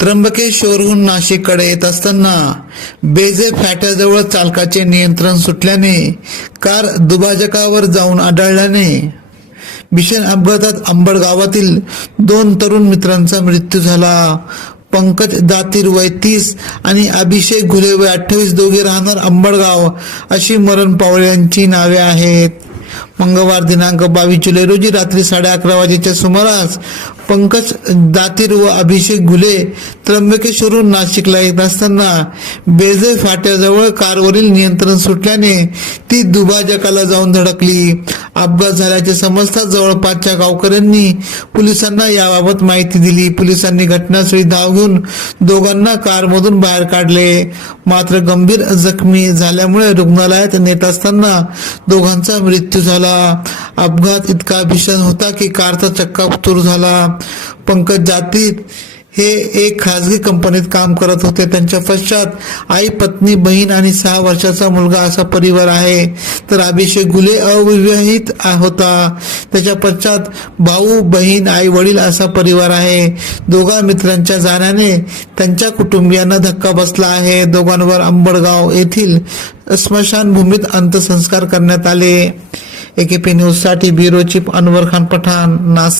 त्र्यंबकेश्वरहून नाशिककडे येत असताना बेजे फाट्याजवळ चालकाचे नियंत्रण सुटल्याने कार दुभाजकावर जाऊन आढळल्याने भीषण अपघातात अंबड गावातील दोन तरुण मित्रांचा मृत्यू झाला. पंकज दातीर वय तीस आणि अभिषेक घुले वय अठ्ठावीस दोघे राहणार अंबडगाव अशी मरण पावल्यांची नावे आहेत. मंगळवार दिनांक बावीस जुलै रोजी रात्री साडे अकरा वाजेच्या सुमारास पंकज दातीर व अभिषेक घुले त्र्यंबकेश्वरून नाशिकला येत असताना बेजे फाट्याजवळ कारवरील नियंत्रण सुटल्याने ती दुभाजकाला जाऊन धडकली. अपघात झाल्याचे समजताच जवळपासच्या गावकऱ्यांनी पोलिसांना याबाबत माहिती दिली. पोलिसांनी घटनास्थळी धाव घेऊन दोघांना कारमधून बाहेर काढले. मात्र गंभीर जखमी झाल्यामुळे रुग्णालयात नेत असताना दोघांचा मृत्यू झाला. अपघात इतका भीषण होता की कारचा चक्का चूर झाला. पंकज जातीत हे एक खाजगी कंपनीत काम करत होते. त्यांच्या पश्चात आई पत्नी बहीण आणि सहा वर्षाचा मुलगा असा परिवार आहे. तर अभिषेक गुले अविवाहित होता. त्याच्या पश्चात भाऊ बहीण आई वडील असा परिवार आहे. दोघा मित्रांच्या जाण्याने त्यांच्या कुटुंबियांना धक्का बसला आहे. दोघांवर अंबडगाव येथील स्मशानभूमीत अंत्यसंस्कार करण्यात आले. एकेपी न्यूजसाठी ब्युरो चीफ अनवर खान पठाण नास